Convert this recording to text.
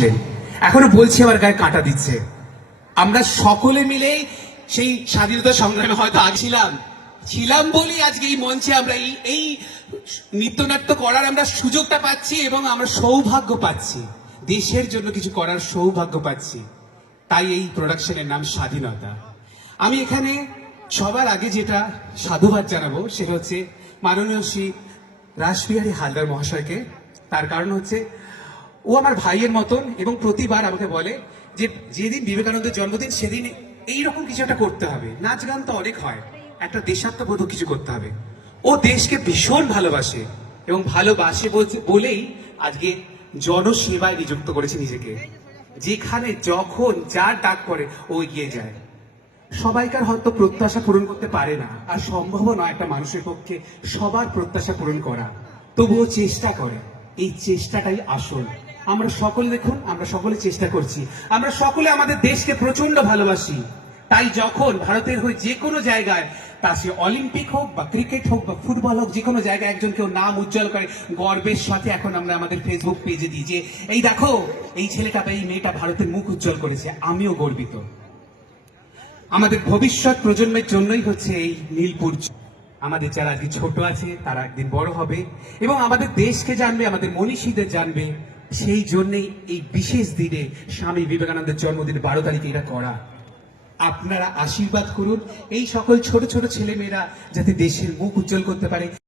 ছিলেন এখনও বলছি আমার গায়ে কাঁটা দিচ্ছে। আমরা সকলে মিলে সেই স্বাধীনতা সংগ্রামে হয়তো আগে ছিলাম বলেই আজকে এই মঞ্চে আমরা এই এই নৃত্যনাট্য করার আমরা সুযোগটা পাচ্ছি এবং আমরা সৌভাগ্য পাচ্ছি। দেশের জন্য কিছু করার সৌভাগ্য পাচ্ছি। তাই এই প্রোডাকশনের নাম স্বাধীনতা। আমি এখানে সবার আগে যেটা সাধুবাদ জানাব সেটা হচ্ছে মাননীয় শ্রী রাসবিহারী হালদার মহাশয়কে। তার কারণ হচ্ছে ও আমার ভাইয়ের মতন এবং প্রতিবার আমাকে বলে যে যেদিন বিবেকানন্দের জন্মদিন, সেদিন এইরকম কিছু একটা করতে হবে। নাচ গান তো অনেক হয়। একটা দেশাত্মবোধক কিছু করতে হবে। ও দেশকে ভীষণ ভালোবাসে এবং ভালোবাসে বলেই আজকে জনসেবায় নিযুক্ত করেছে নিজেকে। যেখানে, যখন, যার ডাক পড়ে, ও এগিয়ে যায়। সবাইকার হয়তো প্রত্যাশা পূরণ করতে পারে না, আর সম্ভব নয় একটা মানুষের পক্ষে সবার প্রত্যাশা পূরণ করা। তবুও চেষ্টা করে। এই চেষ্টাটাই আসল। আমরা সকলে দেখুন, আমরা সকলে চেষ্টা করছি। আমরা সকলে আমাদের দেশকে প্রচণ্ড ভালোবাসি। তাই যখন ভারতের হয়ে যে কোনো জায়গায়, তা সে অলিম্পিক হোক বা ক্রিকেট হোক বা ফুটবল হোক, যে কোনো জায়গায় একজন কেউ নাম উজ্জ্বল করে, গর্বের সাথে এখন আমরা আমাদের ফেসবুক পেজে দিই যে, এই দেখো, এই ছেলেটা বা এই মেয়েটা ভারতের মুখ উজ্জ্বল করেছে, আমিও গর্বিত। আমাদের ভবিষ্যৎ প্রজন্মের জন্যই হচ্ছে এই নীলপুর আমাদের যারা আজকে ছোট আছে, তারা একদিন বড় হবে এবং আমাদের দেশকে জানবে, আমাদের মনীষীদের জানবে সেই জন্যেই এই বিশেষ দিনে স্বামী বিবেকানন্দের জন্মদিন বারো তারিখে এটা করা। আপনারা আশীর্বাদ করুন। এই সকল ছোট ছোট ছেলেমেয়েরা যাতে দেশের মুখ উজ্জ্বল করতে পারে।